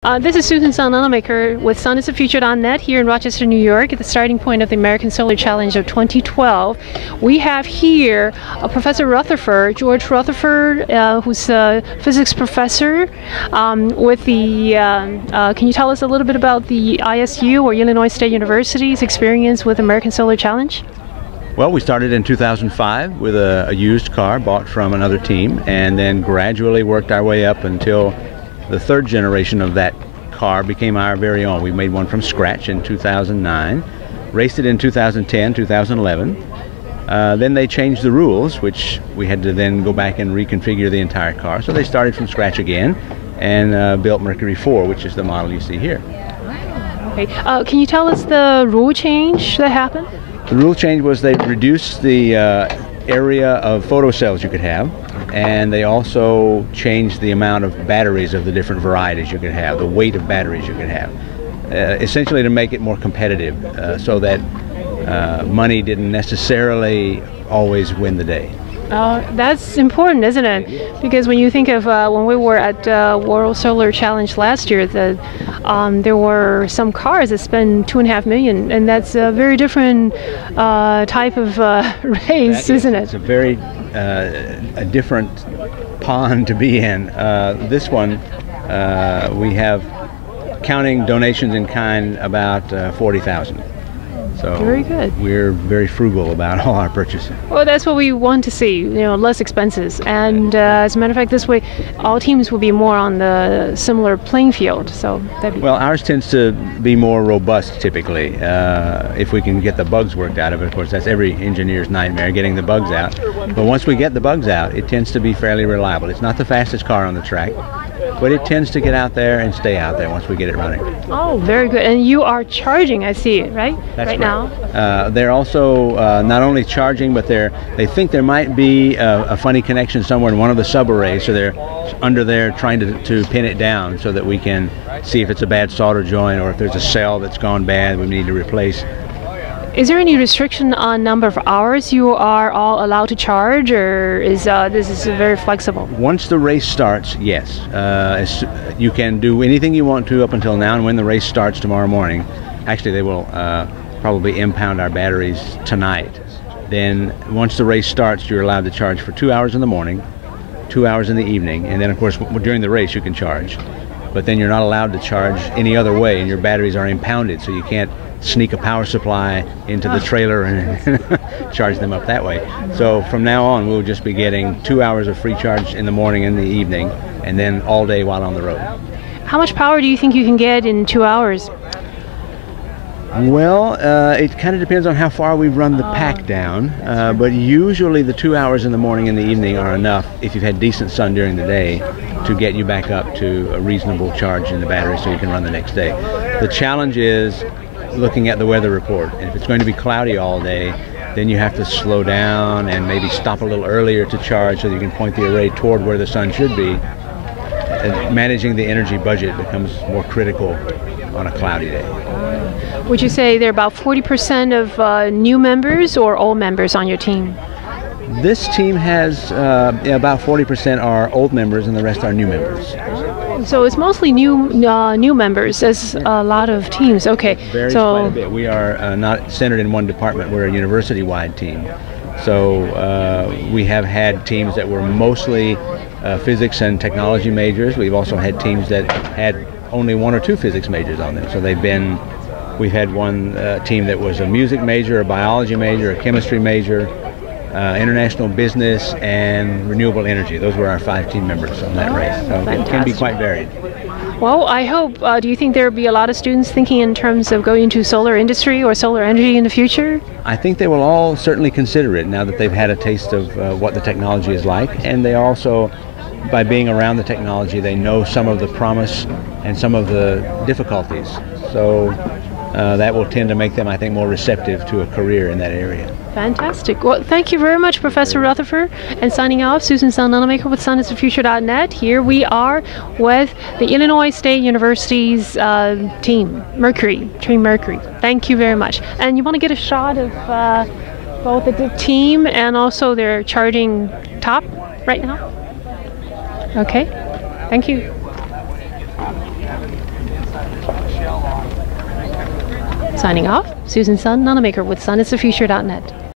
This is Susan Sun Nunamaker with sunisthefuture.net here in Rochester, New York, at the starting point of the American Solar Challenge of 2012. We have here Professor Rutherford, George Rutherford, who's a physics professor with the, can you tell us a little bit about the ISU, or Illinois State University's experience with American Solar Challenge? Well, we started in 2005 with a used car bought from another team, and then gradually worked our way up until the third generation of that car became our very own. We made one from scratch in 2009, raced it in 2010, 2011. Then they changed the rules, which we had to then go back and reconfigure the entire car. So they started from scratch again and built Mercury 4, which is the model you see here. Okay. Can you tell us the rule change that happened? The rule change was they reduced the area of photocells you could have, and they also changed the amount of batteries of the different varieties you could have, the weight of batteries you could have, essentially to make it more competitive, so that money didn't necessarily always win the day. That's important, isn't it? Because when you think of when we were at World Solar Challenge last year, there were some cars that spent $2.5 million, and that's a very different type of race, isn't it? It's a very a different pond to be in. This one, we have, counting donations in kind, about 40,000. So very good. We're very frugal about all our purchasing. Well, that's what we want to see, less expenses. And as a matter of fact, this way, all teams will be more on the similar playing field. So well, ours tends to be more robust typically, if we can get the bugs worked out of it. Of course, that's every engineer's nightmare, getting the bugs out. But once we get the bugs out, it tends to be fairly reliable. It's not the fastest car on the track, but it tends to get out there and stay out there once we get it running. Oh, very good. And you are charging, I see it, right? That's right now. They're also not only charging, but they think there might be a funny connection somewhere in one of the subarrays, so they're under there trying to pin it down so that we can see if it's a bad solder joint or if there's a cell that's gone bad we need to replace. Is there any restriction on number of hours you are all allowed to charge, or is this is very flexible? Once the race starts, yes. You can do anything you want to up until now, and when the race starts tomorrow morning, actually they will probably impound our batteries tonight. Then once the race starts, you're allowed to charge for 2 hours in the morning, 2 hours in the evening, and then of course during the race you can charge. But then you're not allowed to charge any other way, and your batteries are impounded, so you can't sneak a power supply into the trailer and charge them up that way. So from now on we'll just be getting 2 hours of free charge in the morning and the evening, and then all day while on the road. How much power do you think you can get in 2 hours? Well, it kind of depends on how far we've run the pack down, but usually the 2 hours in the morning and the evening are enough, if you've had decent sun during the day, to get you back up to a reasonable charge in the battery so you can run the next day. The challenge is looking at the weather report, and if it's going to be cloudy all day, then you have to slow down and maybe stop a little earlier to charge so that you can point the array toward where the sun should be. And managing the energy budget becomes more critical on a cloudy day. Would you say there are about 40% of new members or old members on your team? This team has about 40% are old members and the rest are new members. So it's mostly new members, as a lot of teams. Okay. Varies quite a bit. We are not centered in one department. We're a university-wide team. So we have had teams that were mostly physics and technology majors. We've also had teams that had only one or two physics majors on them. So we've had one team that was a music major, a biology major, a chemistry major, international business, and renewable energy. Those were our 5 team members on that race. So fantastic. It can be quite varied. Well, I hope, do you think there will be a lot of students thinking in terms of going into solar industry or solar energy in the future? I think they will all certainly consider it now that they've had a taste of what the technology is like, and they also, by being around the technology, they know some of the promise and some of the difficulties. So that will tend to make them, I think, more receptive to a career in that area. Fantastic. Well, thank you very much, Professor Rutherford. And signing off, Susan Sun Nunamaker with sunisthefuture.net. Here we are with the Illinois State University's team, Team Mercury. Thank you very much. And you want to get a shot of both the team and also their charging top right now? Okay. Thank you. Signing off, Susan Sun Nunamaker with sunisthefuture.net.